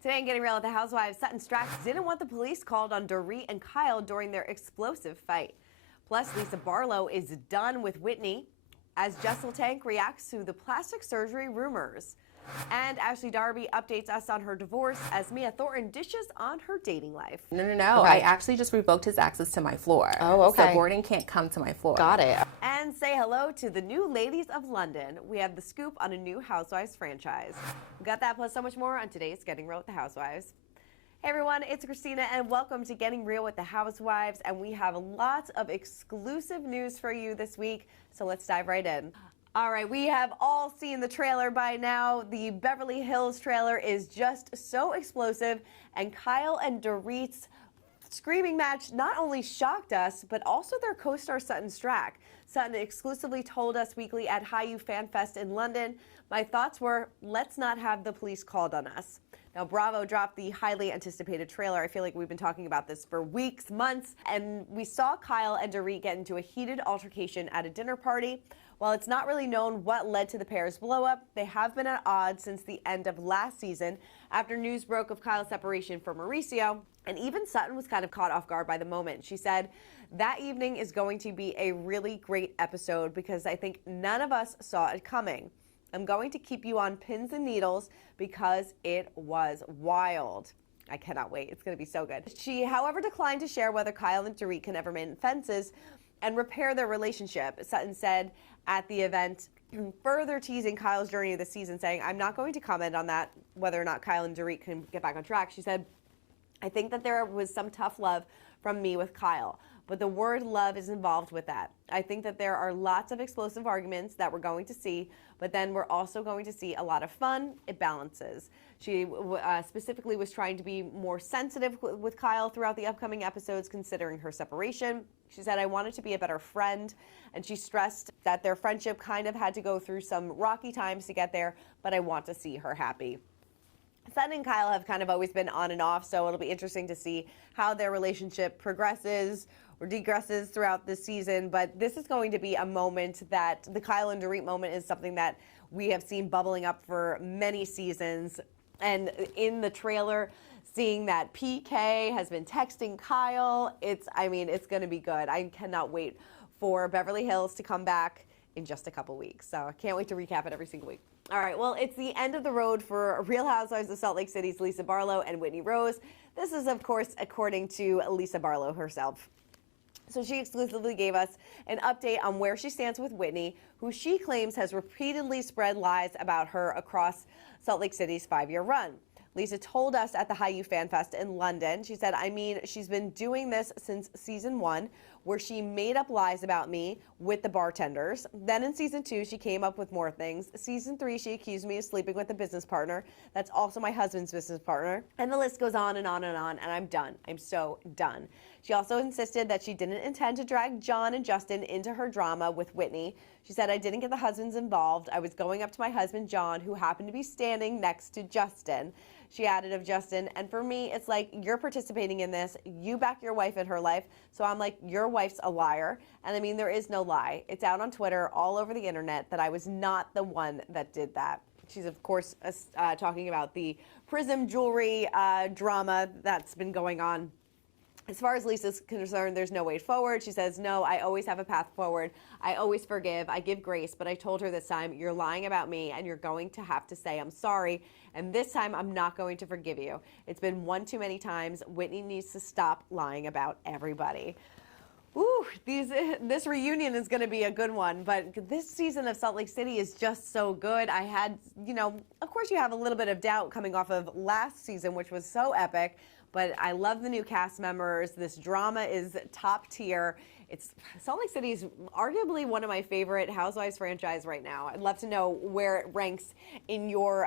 Today in Getting Real with the Housewives, Sutton Stracke didn't want the police called on Dorit and Kyle during their explosive fight. Plus, Lisa Barlow is done with Whitney as Jessel Tank reacts to the plastic surgery rumors. And Ashley Darby updates us on her divorce as Mia Thornton dishes on her dating life. No. Okay. I actually just revoked his access to my floor. Oh, okay. So Gordon can't come to my floor. Got it. And say hello to the new ladies of London. We have the scoop on a new Housewives franchise. We got that plus so much more on today's Getting Real with the Housewives. Hey everyone, it's Christina and welcome to Getting Real with the Housewives. And we have lots of exclusive news for you this week, so let's dive right in. All right, we have all seen the trailer by now. The Beverly Hills trailer is just so explosive, and Kyle and Dorit's screaming match not only shocked us, but also their co-star Sutton Stracke. Sutton exclusively told Us Weekly at haou Fan Fest in London, "My thoughts were, let's not have the police called on us." Now, Bravo dropped the highly anticipated trailer. I feel like we've been talking about this for weeks, months, and we saw Kyle and Dorit get into a heated altercation at a dinner party. While it's not really known what led to the pair's blow-up, they have been at odds since the end of last season after news broke of Kyle's separation from Mauricio, and even Sutton was kind of caught off guard by the moment. She said, "That evening is going to be a really great episode because I think none of us saw it coming. I'm going to keep you on pins and needles because it was wild." I cannot wait. It's going to be so good. She, however, declined to share whether Kyle and Dorit can ever mend fences and repair their relationship. Sutton said at the event, further teasing Kyle's journey this season, saying, "I'm not going to comment on that, whether or not Kyle and Dorit can get back on track." She said, "I think that there was some tough love from me with Kyle, but the word love is involved with that. I think that there are lots of explosive arguments that we're going to see, but then we're also going to see a lot of fun. It balances." She specifically was trying to be more sensitive with Kyle throughout the upcoming episodes, considering her separation. She said, "I wanted to be a better friend," and she stressed that their friendship kind of had to go through some rocky times to get there, but I want to see her happy. Sutton and Kyle have kind of always been on and off, so it'll be interesting to see how their relationship progresses or degresses throughout this season. But this is going to be a moment that the Kyle and Dorit moment is something that we have seen bubbling up for many seasons. And in the trailer, seeing that PK has been texting Kyle, it's going to be good. I cannot wait for Beverly Hills to come back in just a couple weeks. So I can't wait to recap it every single week. All right, well, it's the end of the road for Real Housewives of Salt Lake City's Lisa Barlow and Whitney Rose. This is, of course, according to Lisa Barlow herself. So she exclusively gave us an update on where she stands with Whitney, who she claims has repeatedly spread lies about her across Salt Lake City's 5-year run. Lisa told us at the haou Fan Fest in London, she said, she's been doing this since season 1, where she made up lies about me with the bartenders. Then in season 2, she came up with more things. Season 3, she accused me of sleeping with a business partner. That's also my husband's business partner. And the list goes on and on and on, and I'm done. I'm so done. She also insisted that she didn't intend to drag John and Justin into her drama with Whitney. She said, "I didn't get the husbands involved. I was going up to my husband, John, who happened to be standing next to Justin." She added of Justin, "And for me, it's like, you're participating in this. You back your wife in her life." So I'm like, your wife's a liar. And there is no lie. It's out on Twitter, all over the internet, that I was not the one that did that. She's, of course, talking about the Prism jewelry drama that's been going on. As far as Lisa's concerned, there's no way forward. She says, "No, I always have a path forward. I always forgive. I give grace." But I told her this time, "You're lying about me, and you're going to have to say I'm sorry. And this time, I'm not going to forgive you. It's been one too many times. Whitney needs to stop lying about everybody." Ooh, this reunion is going to be a good one. But this season of Salt Lake City is just so good. I had, of course you have a little bit of doubt coming off of last season, which was so epic. But I love the new cast members. This drama is top tier. Salt Lake City is arguably one of my favorite Housewives franchise right now. I'd love to know where it ranks in your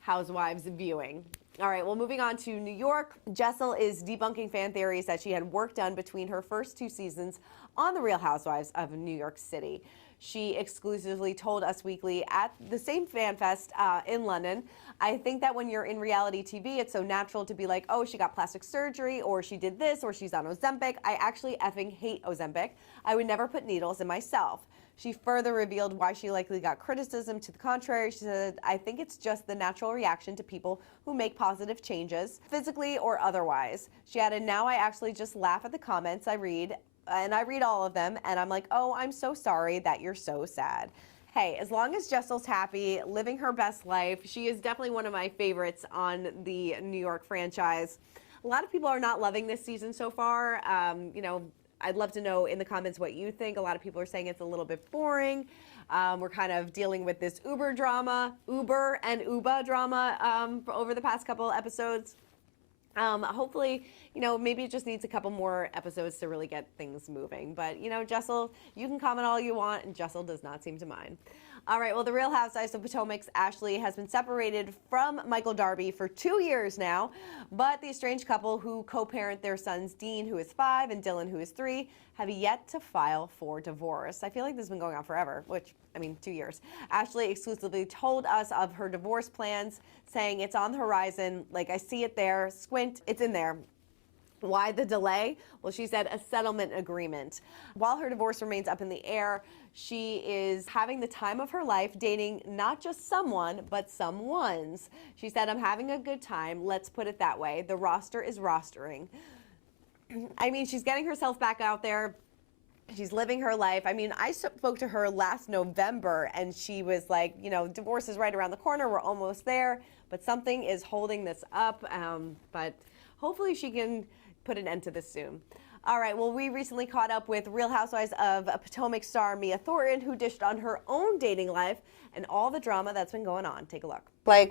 Housewives viewing. All right, well, moving on to New York. Jessel is debunking fan theories that she had work done between her first 2 seasons on The Real Housewives of New York City. She exclusively told Us Weekly at the same fan fest in London, "I think that when you're in reality TV, it's so natural to be like, oh, she got plastic surgery, or she did this, or she's on Ozempic. I actually effing hate Ozempic. I would never put needles in myself." She further revealed why she likely got criticism to the contrary. She said, "I think it's just the natural reaction to people who make positive changes, physically or otherwise." She added, "Now I actually just laugh at the comments I read, and I read all of them, and I'm like, oh, I'm so sorry that you're so sad." Hey, as long as Jessel's happy, living her best life, she is definitely one of my favorites on the New York franchise. A lot of people are not loving this season so far. I'd love to know in the comments what you think. A lot of people are saying it's a little bit boring. We're kind of dealing with this Uber and Uba drama over the past couple episodes. Hopefully, maybe it just needs a couple more episodes to really get things moving. But, Jessel, you can comment all you want, and Jessel does not seem to mind. All right, well, the Real Housewives of Potomac's Ashley has been separated from Michael Darby for 2 years now, but the estranged couple who co-parent their sons, Dean, who is 5, and Dylan, who is 3, have yet to file for divorce. I feel like this has been going on forever, 2 years. Ashley exclusively told us of her divorce plans, saying it's on the horizon, like I see it there, squint, it's in there. Why the delay? Well, she said a settlement agreement. While her divorce remains up in the air, she is having the time of her life dating not just someone, but someones. She said, "I'm having a good time. Let's put it that way. The roster is rostering." I mean, she's getting herself back out there. She's living her life. I mean, I spoke to her last November, and she was like, divorce is right around the corner. We're almost there, but something is holding this up. But hopefully she can put an end to this soon. All right, well, we recently caught up with Real Housewives of Potomac star Mia Thoran, who dished on her own dating life and all the drama that's been going on. Take a look.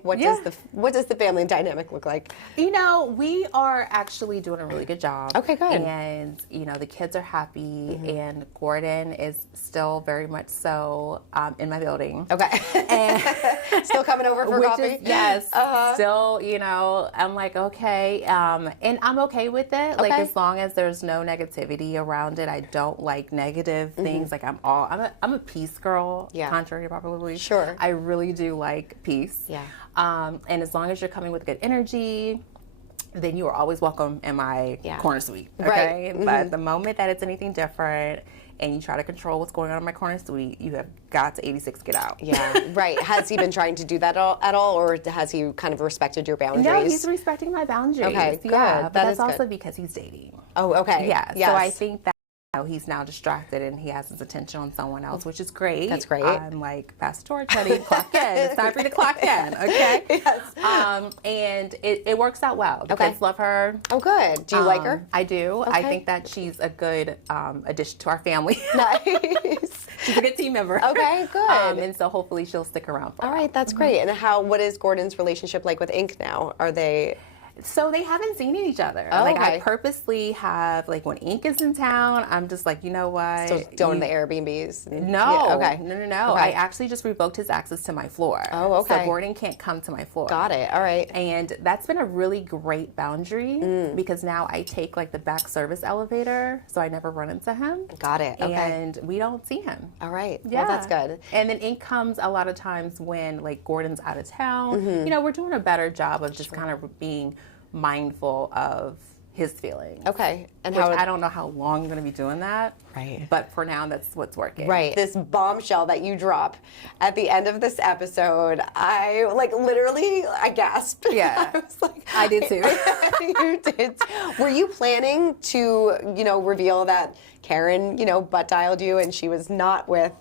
What does the family dynamic look like? We are actually doing a really good job. Okay, good. And, the kids are happy, and Gordon is still very much so in my building. Okay. And still coming over for coffee? Yes. Still, I'm like, okay. And I'm okay with it. Like, as long as there's no negativity around it. I don't like negative things. Like, I'm a peace girl, contrary to popular belief. Sure. I really do like peace. Yeah. And as long as you're coming with good energy, then you are always welcome in my corner suite. Okay. Right. But the moment that it's anything different and you try to control what's going on in my corner suite, you have got to 86 get out. Yeah. Right. Has he been trying to do that at all, or has he kind of respected your boundaries? No, he's respecting my boundaries. Okay. Good. Yeah, but that's also good. because he's dating. Oh, okay. Yeah. Yes. So I think that he's now distracted and he has his attention on someone else, which is great. That's great. I'm like, pass the torch, honey, clock in. It's time for you to clock in, okay? Yes. And it works out well. The kids love her. Oh, good. Do you like her? I do. Okay. I think that she's a good addition to our family. Nice. She's a good team member. Okay, good. And so hopefully she'll stick around for All right, that's great. And what is Gordon's relationship like with Ink now? Are they... So they haven't seen each other. Oh, like, okay. I purposely have, like, when Ink is in town, I'm just like, you know what? So going to the Airbnbs? No. Yeah, okay. No. Okay. I actually just revoked his access to my floor. Oh, okay. So Gordon can't come to my floor. Got it. All right. And that's been a really great boundary because now I take, like, the back service elevator, so I never run into him. Got it. Okay. And we don't see him. All right. Yeah. Well, that's good. And then Ink comes a lot of times when, like, Gordon's out of town. We're doing a better job of just kind of being mindful of his feelings. Okay. And I don't know how long I'm going to be doing that. Right. But for now, that's what's working. Right. This bombshell that you drop at the end of this episode, I gasped. Yeah. I was like, I did too. You did. Were you planning to, reveal that Karen, butt dialed you and she was not with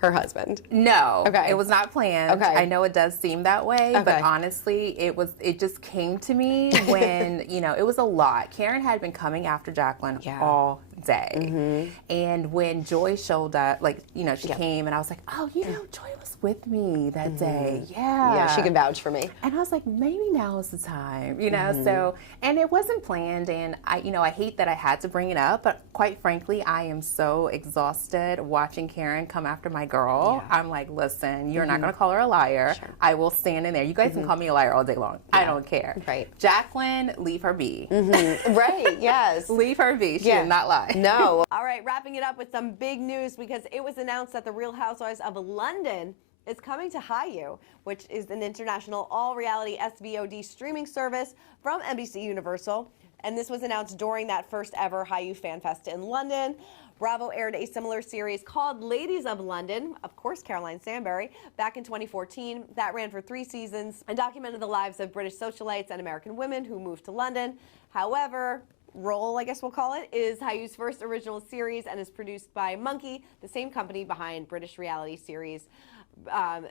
her husband? No. Okay. It was not planned. Okay. I know it does seem that way, Okay. but honestly, it just came to me when, it was a lot. Karen had been coming after Jacqueline all day. And when Joy showed up, she came and I was like, oh, Joy was with me that day. Yeah. Yeah, she can vouch for me. And I was like, maybe now is the time, so, and it wasn't planned. And I hate that I had to bring it up, but quite frankly, I am so exhausted watching Karen come after my girl. Yeah. I'm like, listen, you're not going to call her a liar. Sure. I will stand in there. You guys can call me a liar all day long. Yeah. I don't care. Right. Jacqueline, leave her be. Right, yes. Leave her be. She did not lie. No. All right, wrapping it up with some big news because it was announced that The Real Housewives of London is coming to haou, which is an international all-reality SVOD streaming service from NBC Universal. And this was announced during that first ever haou Fan Fest in London. Bravo aired a similar series called Ladies of London, of course, Caroline Stanbury, back in 2014. That ran for 3 seasons and documented the lives of British socialites and American women who moved to London. However, Roll, I guess we'll call it, is haou's first original series and is produced by Monkey, the same company behind British reality series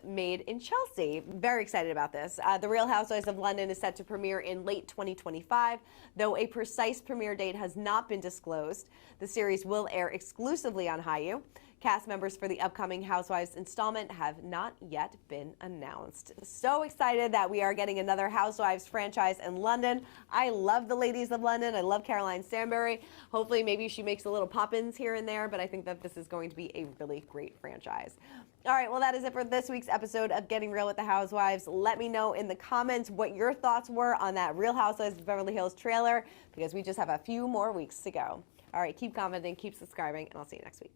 made in Chelsea. Very excited about this. The Real Housewives of London is set to premiere in late 2025, though a precise premiere date has not been disclosed. The series will air exclusively on haou. Cast members for the upcoming Housewives installment have not yet been announced. So excited that we are getting another Housewives franchise in London. I love the Ladies of London. I love Caroline Stanbury. Hopefully maybe she makes a little pop-ins here and there, but I think that this is going to be a really great franchise. All right, well, that is it for this week's episode of Getting Real with the Housewives. Let me know in the comments what your thoughts were on that Real Housewives of Beverly Hills trailer, because we just have a few more weeks to go. All right, keep commenting, keep subscribing, and I'll see you next week.